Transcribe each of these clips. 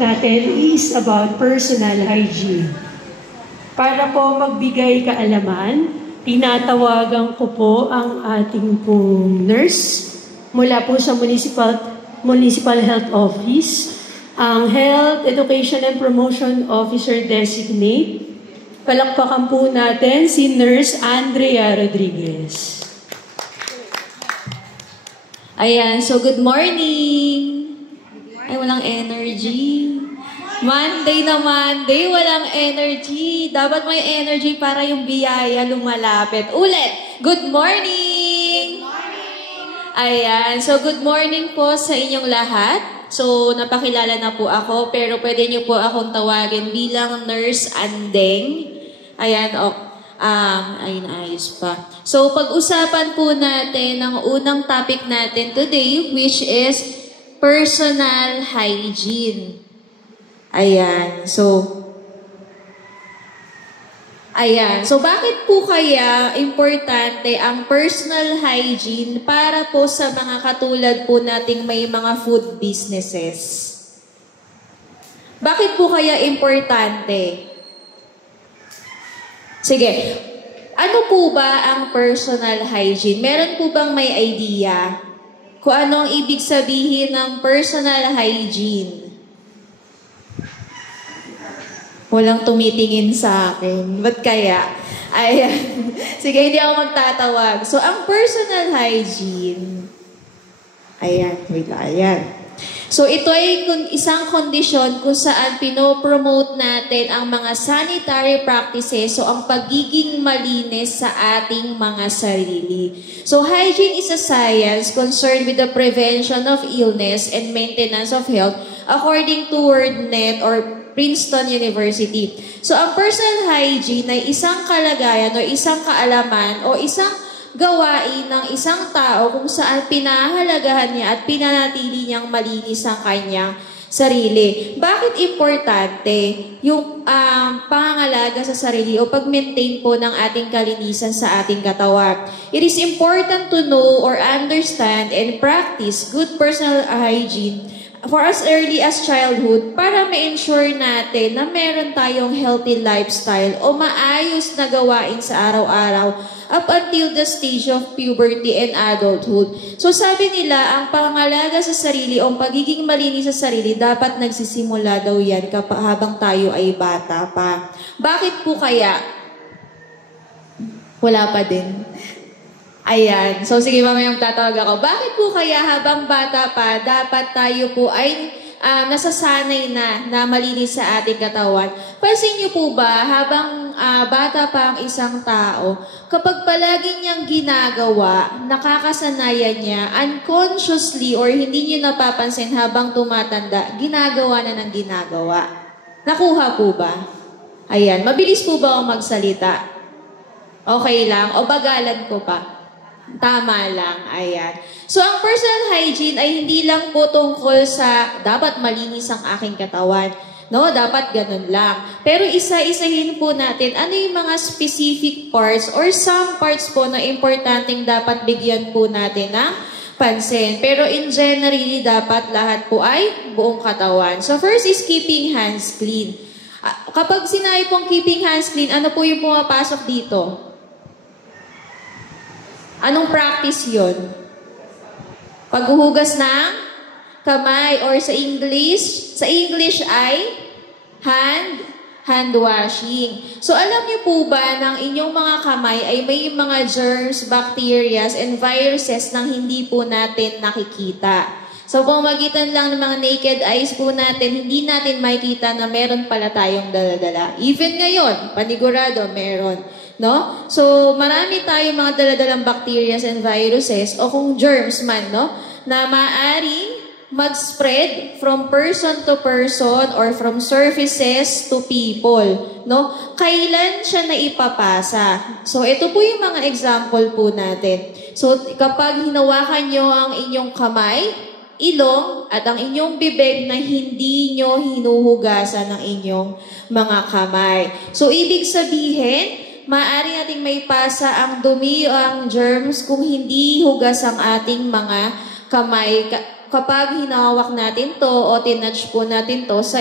natin is about personal hygiene. Para po magbigay kaalaman, tinatawagan ko po ang ating pong nurse mula po sa Municipal Health Office, ang Health Education and Promotion Officer Designate. Palakpakan po natin si Nurse Andrea Rodriguez. Ayan, so good morning! Ay, walang energy. Monday na Monday, walang energy. Dapat may energy para yung biyaya lumalapit. Ulit, good morning! Good morning! Ayan, so good morning po sa inyong lahat. So, napakilala na po ako, pero pwede niyo po akong tawagin bilang Nurse Andeng. Ayan, ayun, ayos pa. So, pag-usapan po natin ang unang topic natin today, which is personal hygiene. Ayan, so bakit po kaya importante ang personal hygiene para po sa mga katulad po nating may mga food businesses? Bakit po kaya importante? Sige, ano po ba ang personal hygiene? Meron po bang may idea kung ano ang ibig sabihin ng personal hygiene? Walang tumitingin sa akin. Ba't kaya? Ayan. Sige, hindi ako magtatawag. So, ang personal hygiene, ayan. So, ito ay isang kondisyon kung saan pinopromote natin ang mga sanitary practices, so ang pagiging malinis sa ating mga sarili. So, hygiene is a science concerned with the prevention of illness and maintenance of health according to WorldNet or Princeton University. So, ang personal hygiene ay isang kalagayan o isang kaalaman o isang gawain ng isang tao kung saan pinahalagahan niya at pinanatili niyang malinis ang kanyang sarili. Bakit importante yung pangangalaga sa sarili o pag-maintain po ng ating kalinisan sa ating katawan? It is important to know or understand and practice good personal hygiene for as early as childhood para ma-ensure natin na meron tayong healthy lifestyle o maayos na gawain sa araw-araw up until the stage of puberty and adulthood. So sabi nila, ang pangangalaga sa sarili o pagiging malinis sa sarili, dapat nagsisimula daw yan habang tayo ay bata pa. Bakit po kaya? Wala pa din. Ayan. So, sige, mamayang tatawag ako. Bakit po kaya habang bata pa, dapat tayo po ay nasasanay na malinis sa ating katawan? Pansin niyo po ba, habang bata pa ang isang tao, kapag palagi niyang ginagawa, nakakasanayan niya, unconsciously or hindi niyo napapansin habang tumatanda, ginagawa na ng ginagawa. Nakuha po ba? Ayan. Mabilis po ba ako magsalita? Okay lang. O bagalan ko pa? Tama lang, ayan. So, ang personal hygiene ay hindi lang po tungkol sa dapat malinis ang aking katawan. No, dapat ganun lang. Pero isa-isahin po natin ano yung mga specific parts or some parts po na importanteng dapat bigyan po natin ng pansin. Pero in generally, dapat lahat po ay buong katawan. So, first is keeping hands clean. Kapag sinabi pong keeping hands clean, ano po yung pumapasok dito? Anong practice yun? Paghuhugas ng kamay or sa English ay hand washing. So alam niyo po ba ng inyong mga kamay ay may mga germs, bacteria, and viruses nang hindi po natin nakikita. So pamagitan lang ng mga naked eyes po natin, hindi natin makikita na meron pala tayong dala-dala. Even ngayon, panigurado, meron. No? So, marami tayong mga daladalang bacteria and viruses o kung germs man, no? Na maaaring mag-spread from person to person or from surfaces to people, no? Kailan siya naipapasa? So, ito po yung mga example po natin. So, kapag hinawakan nyo ang inyong kamay, ilong, at ang inyong bibig na hindi nyo hinuhugasan ng inyong mga kamay. So, ibig sabihin, maaari nating may pasa ang dumi o ang germs kung hindi hugas ang ating mga kamay kapag hinawak natin to o tinouch po natin to sa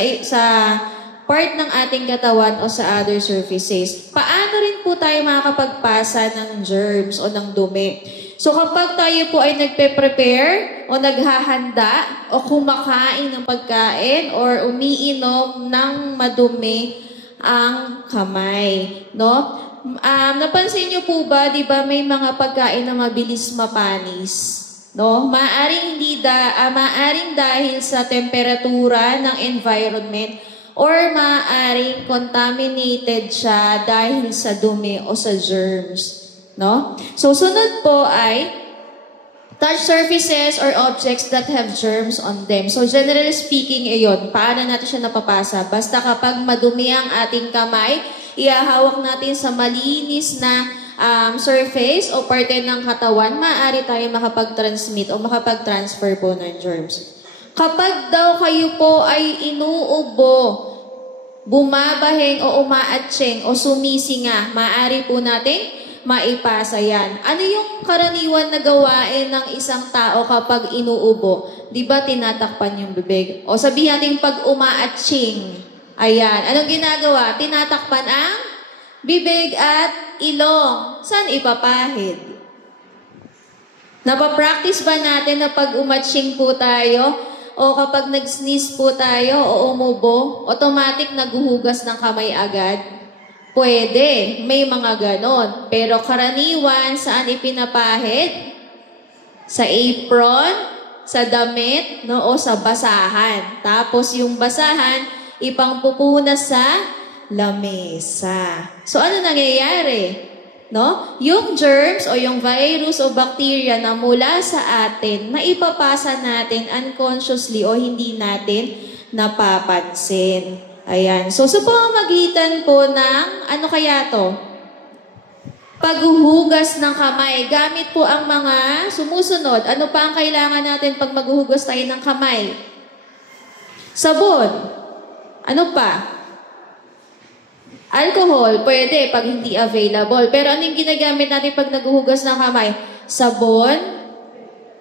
part ng ating katawan o sa other surfaces. Paano rin po tayo makakapagpasa ng germs o ng dumi? So kapag tayo po ay nagpe-prepare o naghahanda o kumakain ng pagkain or umiinom ng madumi ang kamay, no? Napansin niyo po ba, 'di ba may mga pagkain na mabilis mapanis? No, maaring dahil sa temperatura ng environment or maaring contaminated siya dahil sa dumi o sa germs, no? So sunod po ay touch surfaces or objects that have germs on them. So generally speaking, iyon, paano natin siya napapasa? Basta kapag madumi ang ating kamay, ihahawak natin sa malinis na surface o parte ng katawan, maaari tayo makapag-transmit o makapag-transfer po ng germs. Kapag daw kayo po ay inuubo, bumabahing o umaatsing o sumisinga, maaari po nating maipasa yan. Ano yung karaniwan na gawain ng isang tao kapag inuubo? Di ba tinatakpan yung bibig? O sabihin natin pag umaatsing, ayan. Anong ginagawa? Tinatakpan ang bibig at ilong. Saan ipapahid? Napapractice ba natin na pag umatsing po tayo o kapag nag-sneeze po tayo o umubo, automatic naghuhugas ng kamay agad? Pwede. May mga ganon. Pero karaniwan, saan ipinapahid? Sa apron, sa damit, no, o sa basahan. Tapos yung basahan, ipangpupunas sa lamesa. So, ano nangyayari? No? Yung germs o yung virus o bacteria na mula sa atin, maipapasa natin unconsciously o hindi natin napapansin. Ayan. So, sa pamamagitan po ng, ano kaya to? Paghuhugas ng kamay. Gamit po ang mga sumusunod. Ano pa ang kailangan natin pag maghuhugas tayo ng kamay? Sabon. Ano pa? Alcohol, pwede pag hindi available. Pero anong ginagamit natin pag naghuhugas ng kamay? Sabon,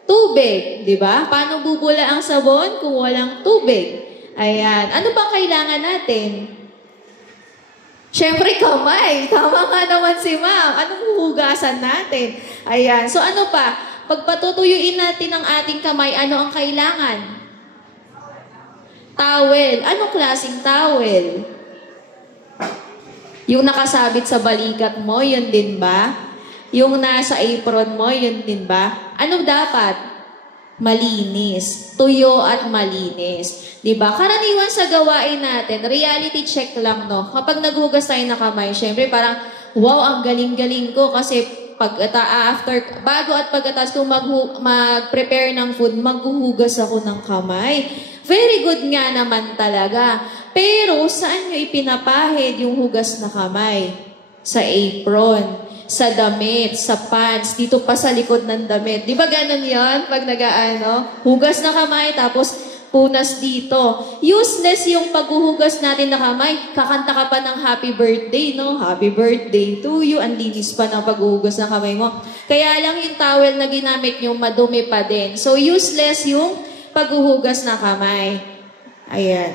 tubig, di ba? Paano bubula ang sabon kung walang tubig? Ayan. Ano bang kailangan natin? Siyempre, kamay. Tama nga naman si ma'am. Anong huhugasan natin? Ayan. So ano pa? Pag patutuyuin natin ang ating kamay, ano ang kailangan? Towel. Anong klaseng towel? Yung nakasabit sa balikat mo, yun din ba? Yung nasa apron mo, yun din ba? Ano dapat? Malinis. Tuyo at malinis. Diba? Karaniwan sa gawain natin, reality check lang, no? Kapag naghugas tayo na kamay, syempre parang, wow, ang galing-galing ko kasi bago at pagkatapos kung mag-prepare ng food, maghuhugas ako ng kamay. Very good nga naman talaga. Pero saan nyo ipinapahid yung hugas na kamay? Sa apron, sa damit, sa pants, dito pa sa likod ng damit. Di ba ganun yun? Pag hugas na kamay, tapos punas dito. Useless yung paghuhugas natin na kamay. Kakanta ka pa ng happy birthday, no? Happy birthday to you. Ang linis pa ng paghuhugas ng kamay mo. Kaya lang yung towel na ginamit nyo, madumi pa din. So, useless yung paghuhugas ng kamay. Ayan.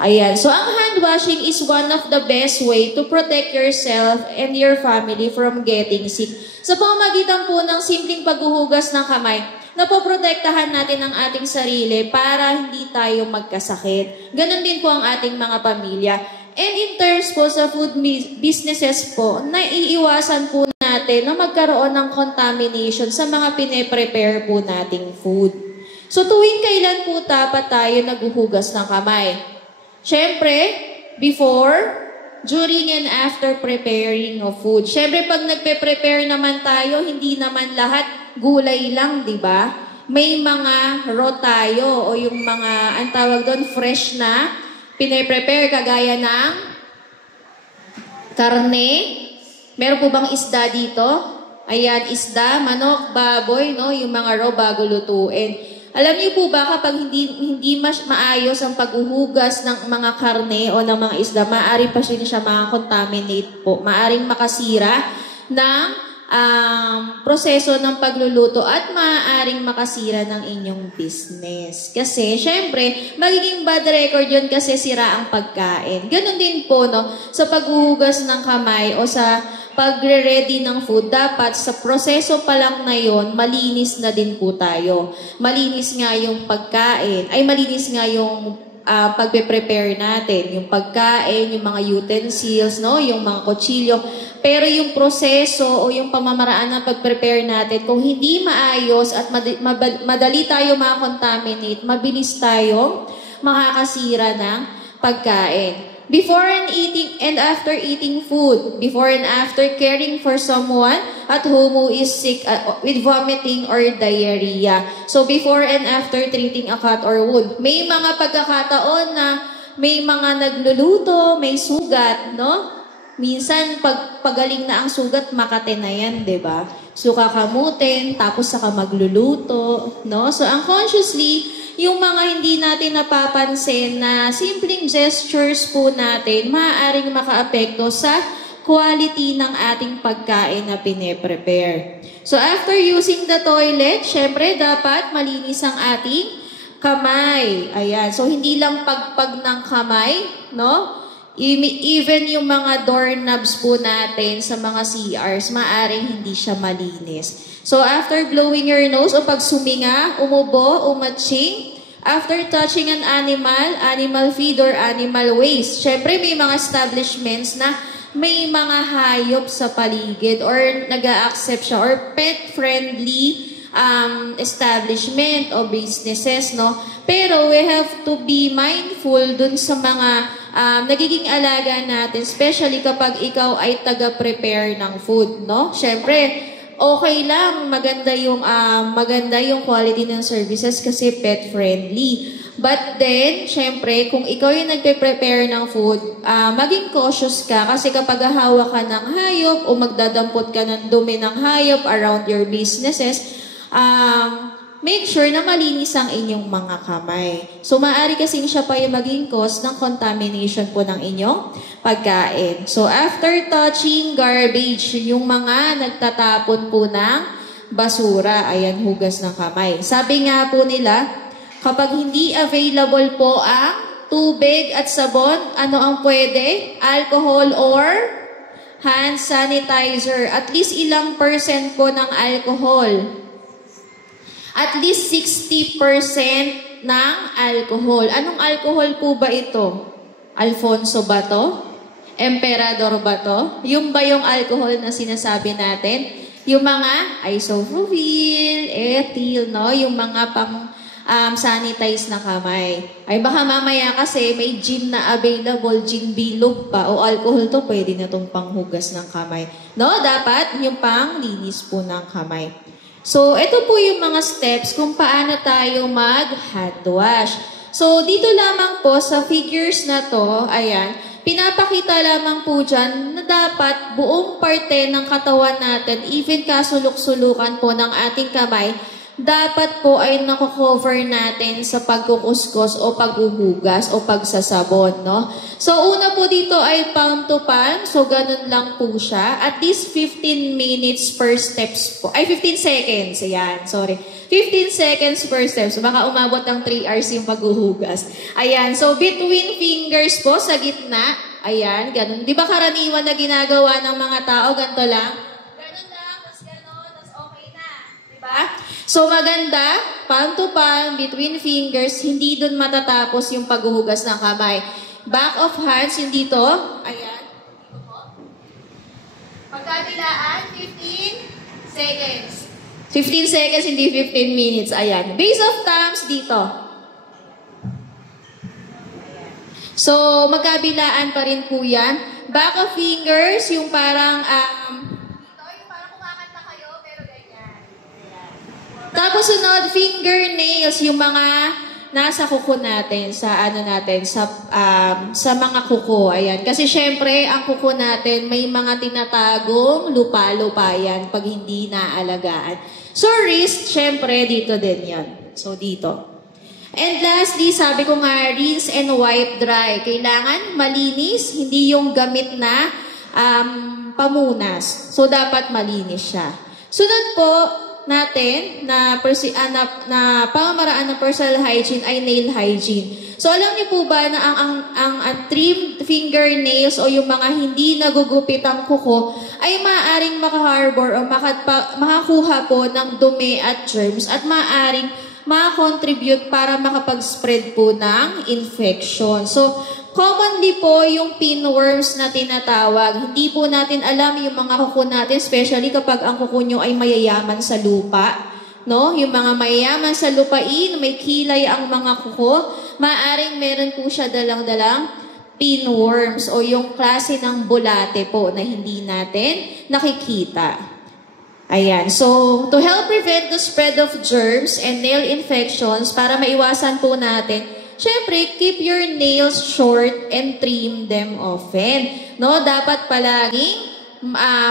Ayan. So, ang hand washing is one of the best way to protect yourself and your family from getting sick. Sa pamamagitan po ng simpleng paghuhugas ng kamay, napoprotektahan natin ang ating sarili para hindi tayo magkasakit. Ganon din po ang ating mga pamilya. And in terms po sa food businesses po, naiiwasan po natin na magkaroon ng contamination sa mga pine-prepare po nating food. So tuwing kailan po dapat tayo naghuhugas ng kamay? Siyempre, before, during and after preparing of food. Siyempre, pag nagpe-prepare naman tayo, hindi naman lahat gulay lang, di ba? May mga raw tayo o yung mga, ang tawag doon, fresh na pine-prepare kagaya ng karne. Meron po bang isda dito? Ayan, isda, manok, baboy, no? Yung mga raw bago lutuin. Alam niyo po ba kapag hindi mas maayos ang paghuhugas ng mga karne o ng mga isda, maaari pa siya makakontaminate po. Maaring makasira ng proseso ng pagluluto at maaaring makasira ng inyong business. Kasi, syempre, magiging bad record yun kasi sira ang pagkain. Ganon din po, no, sa paghuhugas ng kamay o sa pagre-ready ng food, dapat sa proseso pa lang na yon, malinis na din po tayo. Malinis nga yung pagkain, ay malinis nga yung pagpe-prepare natin, yung pagkain, yung mga utensils, no, yung mga kutsilyo. Pero yung proseso o yung pamamaraan ng pag-prepare natin, kung hindi maayos at madali tayo makakontaminate, mabilis tayong makakasira ng pagkain. Before and eating and after eating food, before and after caring for someone at home who is sick with vomiting or diarrhea. So before and after treating a cut or wound. May mga pagkakataon na may mga nagluluto, may sugat, no? Minsan, pagaling na ang sugat, makate na yan, di ba? So, kakamutin, tapos saka magluluto, no? So, unconsciously, yung mga hindi natin napapansin na simpleng gestures po natin, maaaring makaapekto sa quality ng ating pagkain na pine-prepare. So, after using the toilet, syempre, dapat malinis ang ating kamay. Ayan. So, hindi lang pagpag ng kamay, no? Even yung mga doorknobs po natin sa mga CRs, maaring hindi siya malinis. So, after blowing your nose o pag suminga, umubo, umatching, after touching an animal feed or animal waste. Syempre, may mga establishments na may mga hayop sa paligid or nag-a-accept siya or pet-friendly establishment o businesses, no? Pero we have to be mindful dun sa mga nagiging alaga natin, especially kapag ikaw ay taga-prepare ng food, no? Syempre, okay lang, maganda yung quality ng services kasi pet-friendly. But then, syempre, kung ikaw yung nagpe-prepare ng food, maging cautious ka kasi kapag hahawa ka ng hayop o magdadampot ka ng dumi ng hayop around your businesses, make sure na malinis ang inyong mga kamay. So, maaari kasing siya pa yung maging cause ng contamination po ng inyong pagkain. So, after touching garbage, yung mga nagtatapon po ng basura, ayan, hugas ng kamay. Sabi nga po nila, kapag hindi available po ang tubig at sabon, ano ang pwede? Alcohol or hand sanitizer. At least ilang percent po ng alcohol? At least 60% ng alcohol. Anong alcohol po ba ito? Alfonso ba to? Emperador ba to? Yung ba yung alcohol na sinasabi natin? Yung mga isopropyl, ethyl, no? Yung mga pang sanitize na kamay. Ay baka mamaya kasi may gin na available, gin bilog pa o alcohol to, pwede na tong panghugas ng kamay. No? Dapat yung panglinis po ng kamay. So, ito po yung mga steps kung paano tayo mag-hand wash. So, dito lamang po sa figures na to, ayan, pinapakita lamang po dyan na dapat buong parte ng katawan natin, even kasulok-sulukan po ng ating kamay, dapat po ay nakocover natin sa pagkukuskus o paghuhugas o pagsasabon, no? So, una po dito ay palm to palm. So, ganun lang po siya. At least 15 minutes per steps po. Ay, 15 seconds. Ayan, sorry. 15 seconds per steps. Baka umabot ng 3 hours yung paghuhugas. Ayan, so between fingers po sa gitna. Ayan, ganun. Di ba karaniwan na ginagawa ng mga tao? Ganito lang. Ganun lang, tapos ganun, tapos okay na. Di ba? So, maganda, palm to palm, between fingers, hindi dun matatapos yung paghuhugas ng kamay. Back of hands, yung dito, ayan, dito po. Pagkabilaan, 15 seconds. 15 seconds, hindi 15 minutes, ayan. Base of thumbs, dito. Ayan. So, magkabilaan pa rin po yan. Back of fingers, yung parang, tapos sunod, fingernails, yung mga nasa kuko natin, sa sa mga kuko. Ayan. Kasi syempre, ang kuko natin, may mga tinatagong lupa-lupa yan pag hindi naalagaan. So, wrist, syempre, dito din yan. So, dito. And lastly, sabi ko nga, rinse and wipe dry. Kailangan malinis, hindi yung gamit na pamunas. So, dapat malinis siya. Sunod po natin na pamamaraan ng personal hygiene ay nail hygiene. So, alam niyo po ba na ang trimmed fingernails o yung mga hindi nagugupit ang kuko ay maaaring makaharbor o makakuha po ng dumi at germs at maaaring makakontribute para makapag-spread po ng infection. So, commonly po yung pinworms na tinatawag. Hindi po natin alam yung mga kuko natin, especially kapag ang kuko nyo ay mayayaman sa lupa. No? Yung mga mayayaman sa lupain, may kilay ang mga kuko, maaring meron po siya dalang-dalang pinworms o yung klase ng bulate po na hindi natin nakikita. Ayan. So, to help prevent the spread of germs and nail infections, para maiwasan po natin, syempre, keep your nails short and trim them often. No, dapat palaging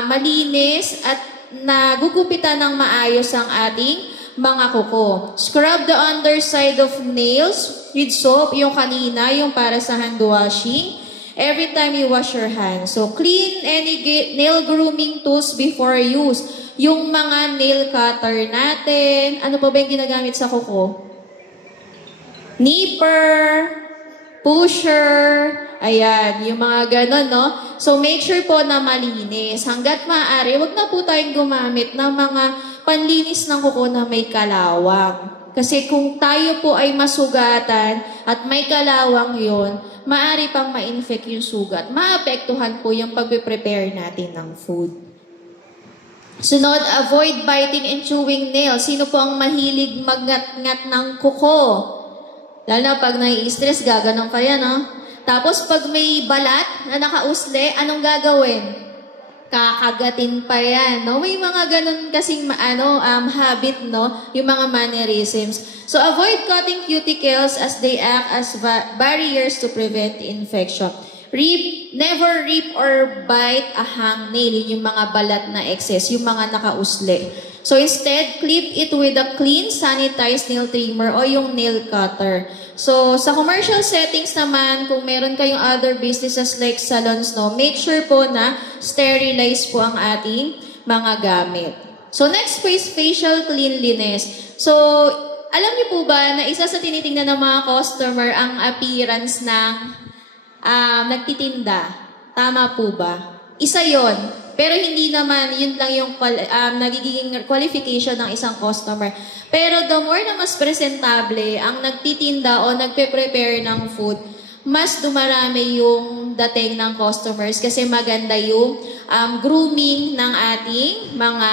malinis at nagugupitan ng maayos ang ating mga kuko. Scrub the underside of nails with soap, yung kanina, yung para sa hand washing, every time you wash your hands. So, clean any nail grooming tools before use. Yung mga nail cutter natin, ano pa ba yung ginagamit sa kuko? Nipper, pusher, ayan, yung mga ganon, no? So, make sure po na malinis. Hanggat maaari, wag na po tayong gumamit ng mga panlinis ng kuko na may kalawang. Kasi kung tayo po ay masugatan at may kalawang yon, maaari pang ma-infect yung sugat. Maapektuhan po yung pag-prepare natin ng food. Sunod, avoid biting and chewing nails. Sino po ang mahilig magngat-ngat ng kuko? Lalo na pag nai-stress, gaganon pa yan, no? Tapos pag may balat na nakausli, anong gagawin? Kakagatin pa yan, no? May mga ganon kasing habit, no? Yung mga mannerisms. So avoid cutting cuticles as they act as barriers to prevent infection. Never rip or bite a hangnail, yung mga balat na excess, yung mga nakausli. So instead, clip it with a clean, sanitized nail trimmer o yung nail cutter. So sa commercial settings naman, kung meron kayong other businesses like salons, no, make sure po na sterilize po ang ating mga gamit. So next po is facial cleanliness. So alam niyo po ba na isa sa tinitingnan ng mga customer ang appearance ng nagtitinda? Tama po ba? Isa yon. Pero hindi naman, yun lang yung nagiging qualification ng isang customer. Pero the more na mas presentable ang nagtitinda o nagpe-prepare ng food, mas dumarami yung dating ng customers kasi maganda yung grooming ng ating mga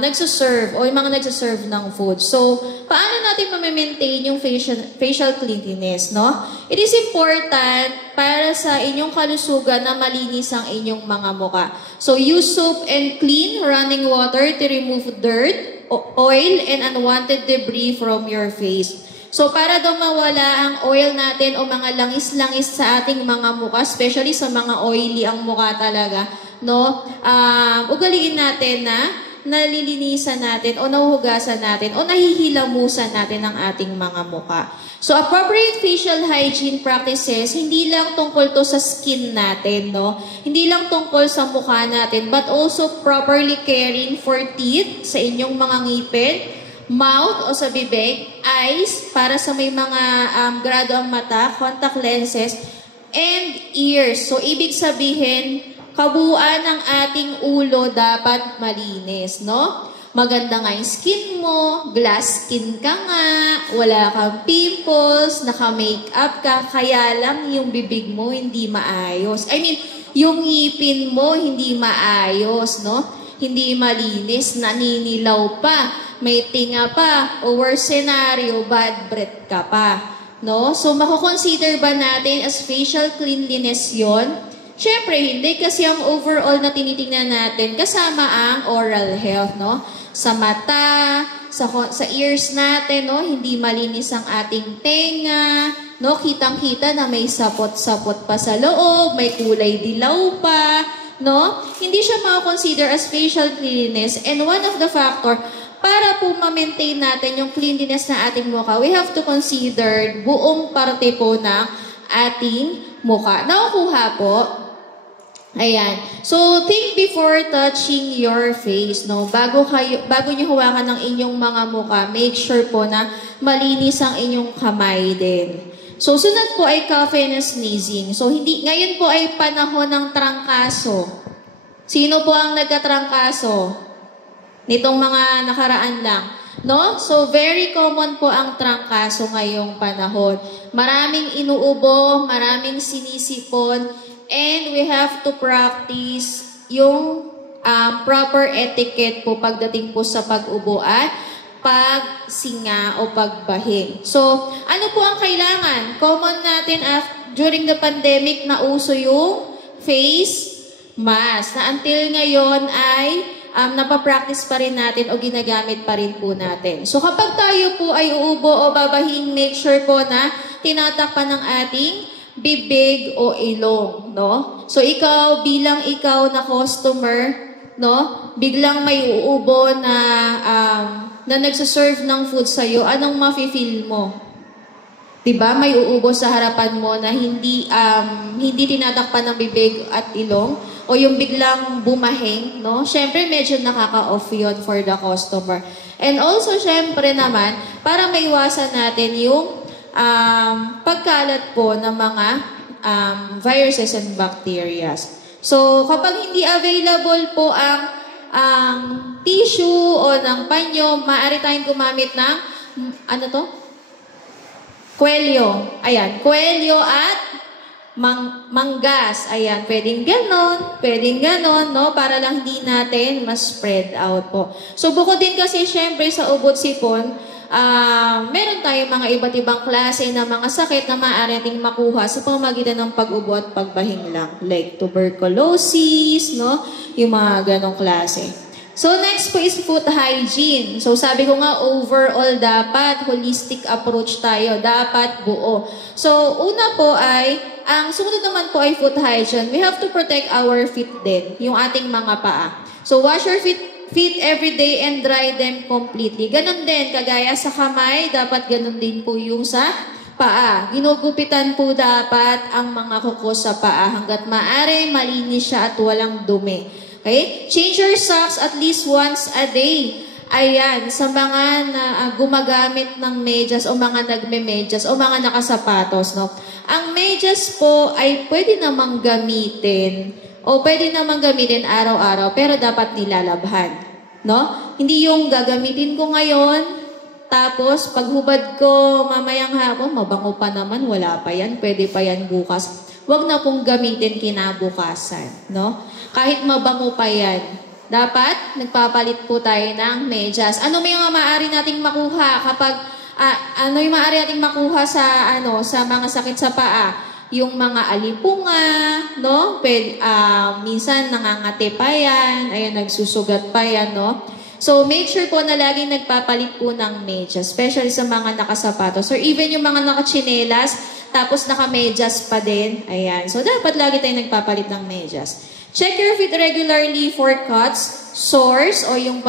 nagsuserve o yung mga nagsuserve ng food. So, paano natin ma-maintain yung facial cleanliness, no? It is important para sa inyong kalusugan na malinis ang inyong mga muka. So, use soap and clean running water to remove dirt, oil, and unwanted debris from your face. So, para daw mawala ang oil natin o mga langis-langis sa ating mga muka, especially sa mga oily ang muka talaga, no? Ugaliin natin na nalilinisan natin o nahuhugasan natin o nahihilamusan natin ang ating mga muka. So, appropriate facial hygiene practices, hindi lang tungkol to sa skin natin, no? Hindi lang tungkol sa mukha natin, but also properly caring for teeth sa inyong mga ngipin, mouth o sa bibig, eyes, para sa may mga grado ang mata, contact lenses, and ears. So, ibig sabihin, kabuuan ng ating ulo dapat malinis, no? Maganda nga yung skin mo, glass skin ka nga, wala kang pimples, naka-makeup ka, kaya lang yung bibig mo hindi maayos. I mean, yung ngipin mo hindi maayos, no? Hindi malinis, naninilaw pa, may tinga pa, o worst scenario, bad breath ka pa, no? So, makukonsider ba natin as facial cleanliness yon? Siyempre, hindi, kasi ang overall na tinitingnan natin kasama ang oral health, no? Sa mata, sa ears natin, no? Hindi malinis ang ating tenga, no? Kitang-kita na may sapot-sapot pa sa loob, may kulay dilaw pa, no? Hindi siya makakonsider as facial cleanliness. And one of the factor, para po ma-maintain natin yung cleanliness na ating mukha, we have to consider buong parte po ng ating mukha. Nakukuha po? Ayan. So, think before touching your face, no? Bago niyo hawakan ng inyong mga mukha, make sure po na malinis ang inyong kamay din. So, sunod po ay coughing and sneezing. So, ngayon po ay panahon ng trangkaso. Sino po ang nagkatrangkaso? Nitong mga nakaraan lang. No? So, very common po ang trangkaso ngayong panahon. Maraming inuubo, maraming sinisipon, and we have to practice yung proper etiquette po pagdating po sa pag-ubo at pagsinga o pagbahing. So, ano po ang kailangan? Common natin during the pandemic na uso yung face mask na until ngayon ay napapractice pa rin natin o ginagamit pa rin po natin. So kapag tayo po ay uubo o babahing, make sure po na tinatakpan ng ating bibig o ilong, no? So bilang ikaw na customer, no? Biglang may uubo na nagsaserve ng food sa'yo, anong mafe-feel mo? Diba? May uubo sa harapan mo na hindi tinatakpan ng bibig at ilong o yung biglang bumahing, no? Syempre, medyo nakaka-off yun for the customer. And also, syempre naman, para maiwasan natin yung pagkalat po ng mga viruses and bacteria. So, kapag hindi available po ang tissue o ng panyo, maaari tayong gumamit ng, kwelyo. Ayan, kwelyo at manggas. Ayan, pwedeng ganon, no? Para lang hindi natin mas-spread out po. So, bukod din kasi syempre sa ubot sipon, meron tayong mga iba't ibang klase na mga sakit na maaari nating makuha sa pamamagitan ng pag-ubo at pagbahing lang. Like tuberculosis, no? Yung mga ganong klase. So, next po is foot hygiene. So, sabi ko nga, overall dapat, holistic approach tayo. Dapat buo. So, una po ay, ang sumunod naman po ay foot hygiene. We have to protect our feet din, yung ating mga paa. So, wash your feet every day and dry them completely. Ganon din, kagaya sa kamay, dapat ganon din po yung sa paa. Ginugupitan po dapat ang mga kuko sa paa hanggat maaari, malinis siya at walang dumi. Okay? Change your socks at least once a day. Ayan, sa mga gumagamit ng medyas o mga nagme-medyas o mga nakasapatos, no? Ang medyas po ay pwede namang gamitin araw-araw, pero dapat nilalabhan, no? Hindi yung gagamitin ko ngayon, tapos paghubad ko mamayang hapon, mabango pa naman, wala pa yan, pwede pa yan bukas. Huwag na pong gamitin kinabukasan, no? Kahit mabango pa yan, dapat nagpapalit po tayo ng medyas. Ano may mga maaari nating makuha kapag yung maaari nating makuha sa mga sakit sa paa? Yung mga alipunga, no? Minsan nangangati pa yan, ayan, nagsusugat pa yan, no? So, make sure po na laging nagpapalit po ng medyas, especially sa mga nakasapatos or even yung mga nakachinelas, tapos nakamedyas pa din. Ayan. So, dapat lagi tayong nagpapalit ng medyas. Check your feet regularly for cuts, sores, o yung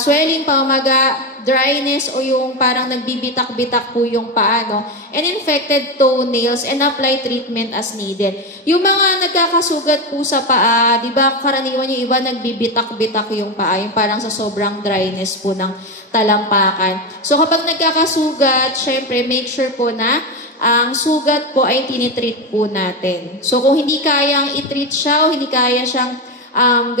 swelling, pamamaga, dryness, o yung parang nagbibitak-bitak po yung paa, no? And infected toenails, and apply treatment as needed. Yung mga nagkakasugat po sa paa, di ba karaniwan yung iba nagbibitak-bitak yung paa, yung parang sa sobrang dryness po ng talampakan. So kapag nagkakasugat, syempre make sure po na ang sugat po ay tinitreat po natin. So kung hindi kayang itreat siya o hindi kaya siyang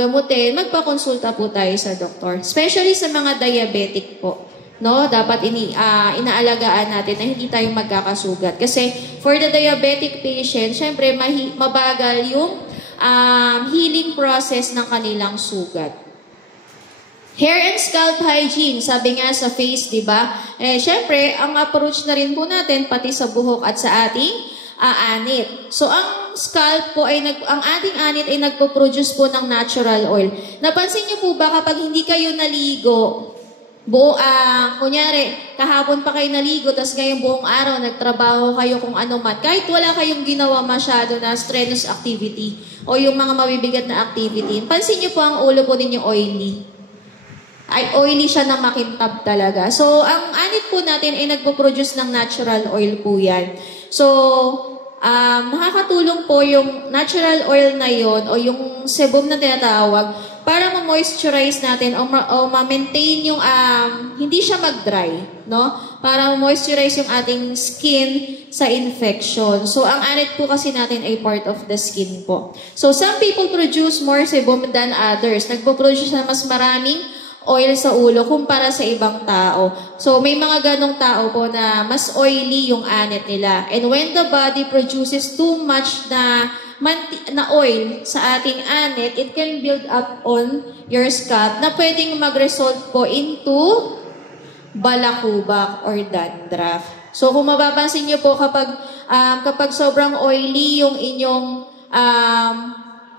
gamutin, magpakonsulta po tayo sa doktor. Especially sa mga diabetic po. No? Dapat inaalagaan natin na hindi tayo magkakasugat. Kasi for the diabetic patient, syempre mabagal yung healing process ng kanilang sugat. Hair and scalp hygiene, sabi nga sa face, di ba? Syempre, ang approach na rin po natin pati sa buhok at sa ating anit. So, ang scalp po ang ating anit ay nagpo-produce po ng natural oil. Napansin niyo po ba kapag hindi kayo naligo, kunyari, kahapon pa kayo naligo, tapos ngayong buong araw, nagtrabaho kayo kung ano man, kahit wala kayong ginawa masyado na strenuous activity o yung mga mabibigat na activity, pansin niyo po ang ulo po ninyo oily. Ay oily siya na makintab talaga. So, ang anit po natin ay nagpo-produce ng natural oil po yan. So, nakakatulong po yung natural oil na yon o yung sebum na tinatawag para ma-moisturize natin o ma-maintain yung hindi siya mag-dry, no? Para ma-moisturize yung ating skin sa infection. So, ang anit po kasi natin ay part of the skin po. So, some people produce more sebum than others. Nagpo-produce na mas maraming oil sa ulo kumpara sa ibang tao. So, may mga ganong tao po na mas oily yung anit nila. And when the body produces too much na oil sa ating anit, it can build up on your scalp na pwedeng mag-result po into balakubak or dandruff. So, kung mapapansin nyo po kapag sobrang oily yung inyong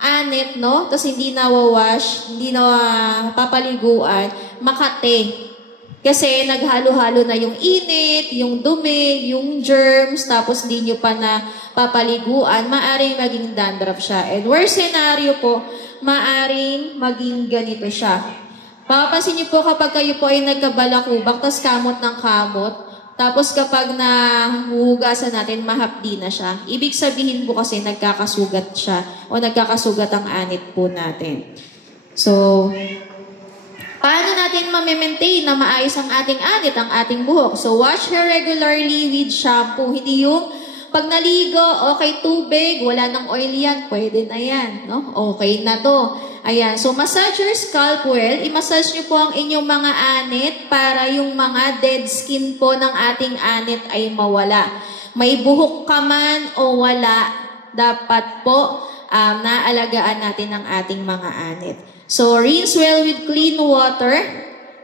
anit, no? Tapos hindi nawawash, hindi na papaliguan, makate. Kasi naghalo-halo na yung init, yung dumi, yung germs, tapos hindi nyo pa na papaliguan, maaring maging dandruff siya. And worst scenario po, maaring maging ganito siya. Papapansin nyo po kapag kayo po ay nagkabalakubak, tapos kamot ng kamot, tapos kapag nahuhugasan natin, mahapdi na siya. Ibig sabihin po kasi nagkakasugat siya o nagkakasugat ang anit po natin. So, paano natin ma-maintain na maayos ang ating anit, ang ating buhok? So, wash hair regularly with shampoo. Hindi yung pag naligo, okay, tubig, wala nang oil yan, pwede na yan, no? Okay na to. Ayan, so massage your scalp well. I-massage nyo po ang inyong mga anit para yung mga dead skin po ng ating anit ay mawala. May buhok ka man o wala, dapat po naalagaan natin ang ating mga anit. So, rinse well with clean water.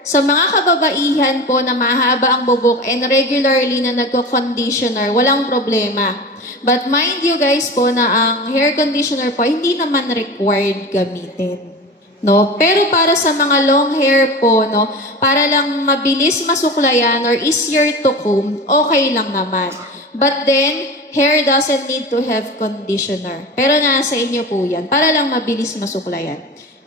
Sa mga kababaihan po na mahaba ang bubok and regularly na nagko-conditioner, walang problema. But mind you guys po na ang hair conditioner po hindi naman required gamitin. No? Pero para sa mga long hair po, no, para lang mabilis masuklayan or easier to comb, okay lang naman. But then, hair doesn't need to have conditioner. Pero nasa inyo po yan, para lang mabilis masuklayan.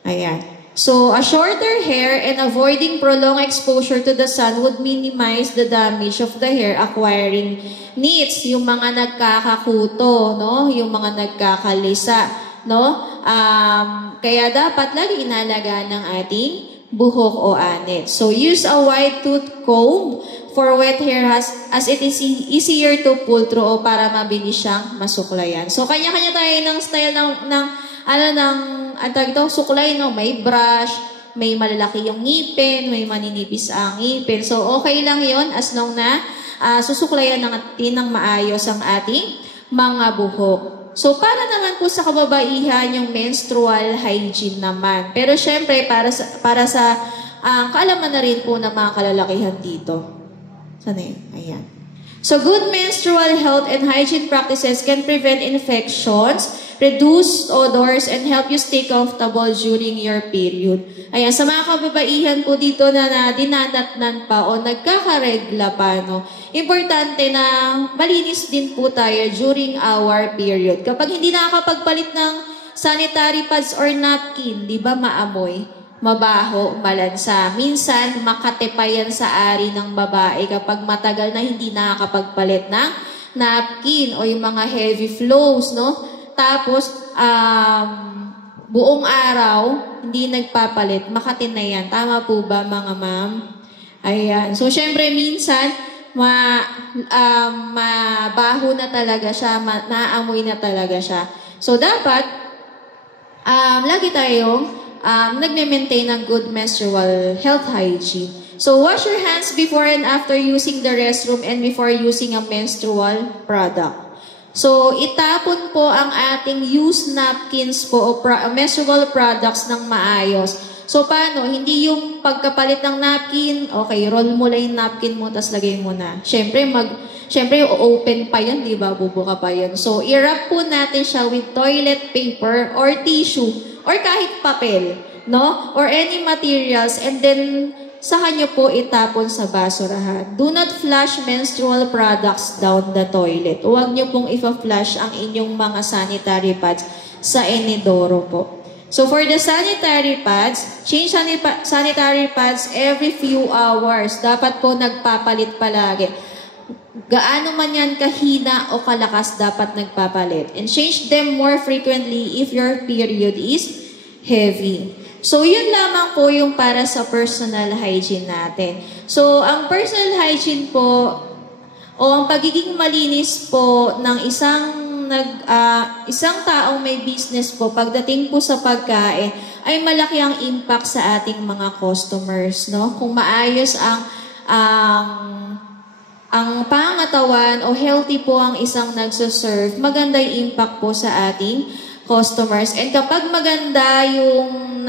Ayan. So, a shorter hair and avoiding prolonged exposure to the sun would minimize the damage of the hair acquiring needs, yung mga nagkakakuto, no? Yung mga nagkakalisa, no? Kaya dapat lagi inalagaan ng ating buhok o anit. So, use a wide tooth comb for wet hair as it is easier to pull through o para mabilis siyang masuklayan. So, kanya-kanya tayo ng style ng suklay, no? May brush, may malalaki yung ngipin, may maninipis ang ngipin. So, okay lang yon as long na susuklayan natin ng maayos ang ating mga buhok. So, para naman po sa kababaihan, yung menstrual hygiene naman. Pero, syempre, para sa kaalaman na rin po ng mga kalalakihan dito. Sana yun? Ayan. So, good menstrual health and hygiene practices can prevent infections, reduce odors, and help you stay comfortable during your period. Ayan, sa mga kababaihan po dito na dinanatnan pa o nagkakaregla pa, no, importante na malinis din po tayo during our period. Kapag hindi nakakapagpalit ng sanitary pads or napkin, di ba maamoy? Mabaho, malansa. Minsan, makate pa yan sa ari ng babae kapag matagal na hindi nakakapagpalit ng napkin o yung mga heavy flows, no? Tapos, buong araw, hindi nagpapalit. Makati na yan. Tama po ba, mga ma'am? Ayan. So, syempre, minsan, mabaho na talaga siya, naamoy na talaga siya. So, dapat, lagi tayong nagme-maintain ng good menstrual health hygiene. So, wash your hands before and after using the restroom and before using a menstrual product. So, itapon po ang ating used napkins po o menstrual products ng maayos. So, paano? Hindi yung pagkapalit ng napkin, okay, roll mo lang yung napkin mo, tas lagay mo na. Siyempre, open pa yan, di ba? Bubuka pa yan. So, i-wrap po natin siya with toilet paper or tissue or kahit papel, no? Or any materials, and then saka nyo po itapon sa basurahan. Do not flush menstrual products down the toilet. Huwag nyo pong ipa-flush ang inyong mga sanitary pads sa inodoro po. So, for the sanitary pads, change sanitary pads every few hours. Dapat po nagpapalit palagi. gaano man yan kahina o kalakas dapat nagpapalit. And change them more frequently if your period is heavy. So, yun lamang po yung para sa personal hygiene natin. So, ang personal hygiene po, o ang pagiging malinis po ng isang taong may business po, pagdating po sa pagkain, ay malaki ang impact sa ating mga customers, no? Kung maayos ang pangatawan o healthy po ang isang nagsaserve, maganda yung impact po sa ating customers. And kapag maganda yung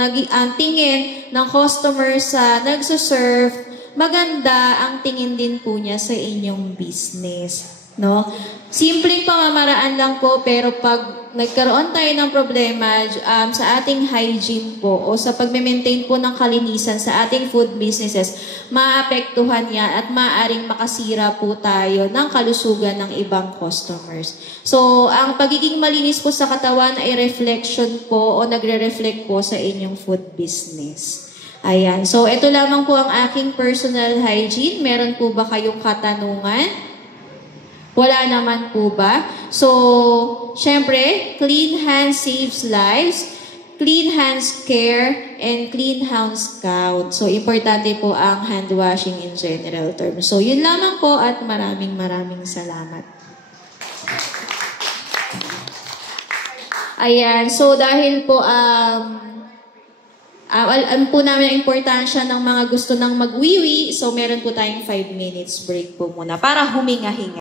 tingin ng customers sa nagsaserve, maganda ang tingin din po niya sa inyong business. No? Simpleng pamamaraan lang po, pero pag nagkaroon tayo ng problema sa ating hygiene po o sa pagme-maintain po ng kalinisan sa ating food businesses, maapektuhan yan at maaaring makasira po tayo ng kalusugan ng ibang customers. So, ang pagiging malinis po sa katawan ay reflection po o nagre-reflect po sa inyong food business. Ayan. So, ito lamang po ang aking personal hygiene. Meron po ba kayong katanungan? Wala naman po ba? So, syempre, clean hands saves lives, clean hands care, and clean hands count. So, importante po ang hand washing in general terms. So, yun lamang po at maraming salamat. Ayan. So, dahil po alam po namin ang importansya ng mga gusto ng magwiwi, so meron po tayong 5 minutes break po muna para huminga-hinga.